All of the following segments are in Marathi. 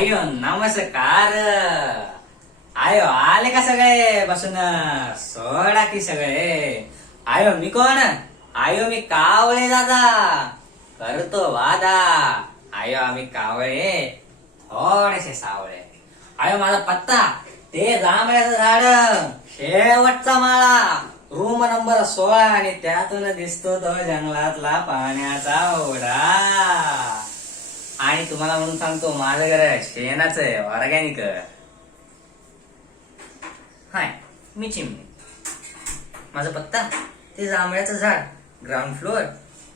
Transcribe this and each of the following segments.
आयो नमस्कार. आयो आले का सगळे बसून सोडा की सगळे. आयो मी कोण? आयो मी कावळे दादा करतो वादा. आयो आम्ही कावळे थोडेसे सावळे. आयो माझा पत्ता ते जांभळ्याचं झाड शेवटचा माळा रूम नंबर 16 आणि त्यातून दिसतो तो जंगलातला पाण्याचा ओढा. आणि तुम्हाला म्हणून सांगतो माझं घर शेणाचं आहे, ऑर्गॅनिक. हाय मी चिमणी. माझा पत्ता ते जांभळ्याचं झाड ground floor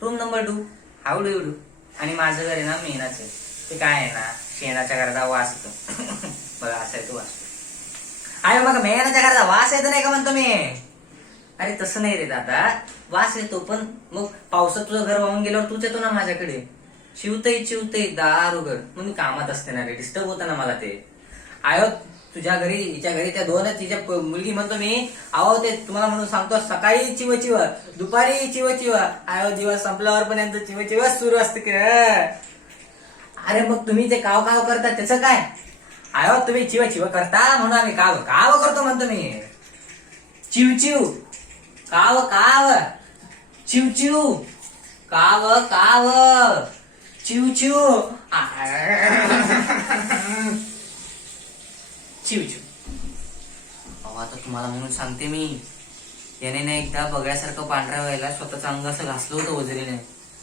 room number 2. How do do. आणि माझं घर आहे ना मेणाचं. ते काय आहे ना शेणाच्या घराचा वास येतो. बघा असा येतो वास. अरे मग मेणाच्या घराचा वास येतो नाही का म्हणतो मी. अरे तसं नाही रे दादा, वास येतो पण मग पावसात तुझं घर वाहून गेल्यावर तूच येतो ना माझ्याकडे. चिवतही दार उघड. मग मी कामात असते ना रे, डिस्टर्ब होतं ना मला ते. आयो तुझ्या घरी हिच्या घरी त्या दोन तिच्या मुलगी म्हणतो मी. अहो ते तुम्हाला म्हणून सांगतो सकाळी चिव दुपारी चिव. आयो दिवस संपल्यावर पण यांचं चिव सुरू असतं की. अरे मग तुम्ही ते काव करता त्याचं काय. आयो तुम्ही चिव करता म्हणून आम्ही काव करतो म्हणतो मी. चिव काव चिव काव चिव अहो आता तुम्हाला म्हणून सांगते मी. याने ना एकदा बघण्यासारखं पांढऱ्या व्हायला स्वतःचं अंग असं घासलं होतं वजरीने.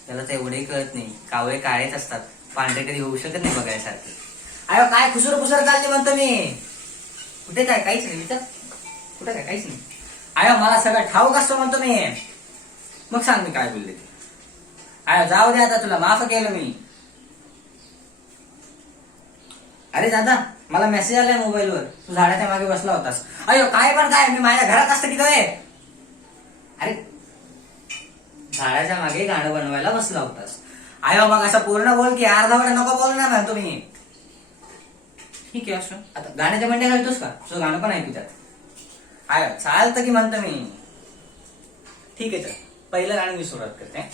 त्याला तर एवढंही कळत नाही. कावळे काळेच असतात, पांढरे कधी होऊ शकत नाही बघायसारखे. अयो काय खुसर चालले म्हणतो मी. कुठे काय काहीच नाही विचार. कुठे काय काहीच नाही. आयो मला सगळं ठाऊक असतो म्हणतो मी. मग सांग मी काय बोलले ते. आयो जाऊ दे आता, तुला माफ केलं मी. अरे दादा मला मेसेज आलाय मोबाईलवर, तू झाडाच्या मागे बसला होतास. अयो काय पण काय, मी माझ्या घरात असतं की काय. अरे झाडाच्या मागे गाणं बनवायला बसला होतास. आयो मग असं पूर्ण बोल की अर्धवट नको बोल ना म्हणतो मी. ठीक आहे असं आता गाण्याच्या मंड्या घालतोस का, तुझं गाणं पण ऐकू त्यात. आयो चालतं की म्हणतो मी. ठीक आहे चल पहिलं गाणं मी सुरुवात करते.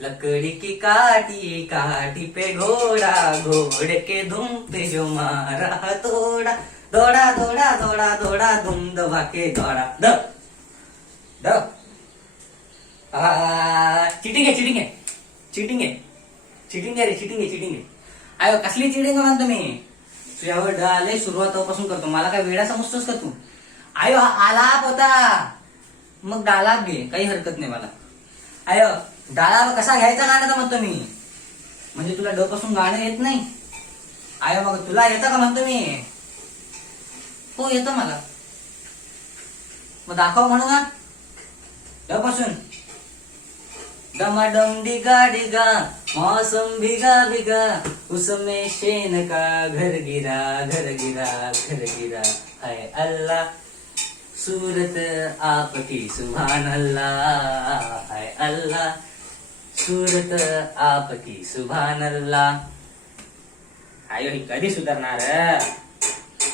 लकड़ी की काटी पे घोड़े के धुम पे जो मारा दौड़ा धुम दबा के दौड़ा द चिटिंग आहे. आयो कसली चिटिंग म्हणतो मी. तुझ्यावर डाले सुरुवातापासून करतो. मला काय वेळा समजतोस का तू. आयो आलाप होता मग डालाप घे, काही हरकत नाही मला. आयो डाळा कसा घ्यायचा गाणं म्हणतो मी. म्हणजे तुला ड पासून गाणं येत नाही. आयो मग तुला येतं का म्हणतो मी. हो येतं मला. मग दाखव म्हणू ना. ड पासून डमाडम डिगा मौसम भिगा उसमें शेन का घर गिरा है अल्लाह सूरत आपकी सुभान अल्लाह है अल्लाह सूरत आपकी सुभान अल्लाह. आयो ही कधी सुधारणार.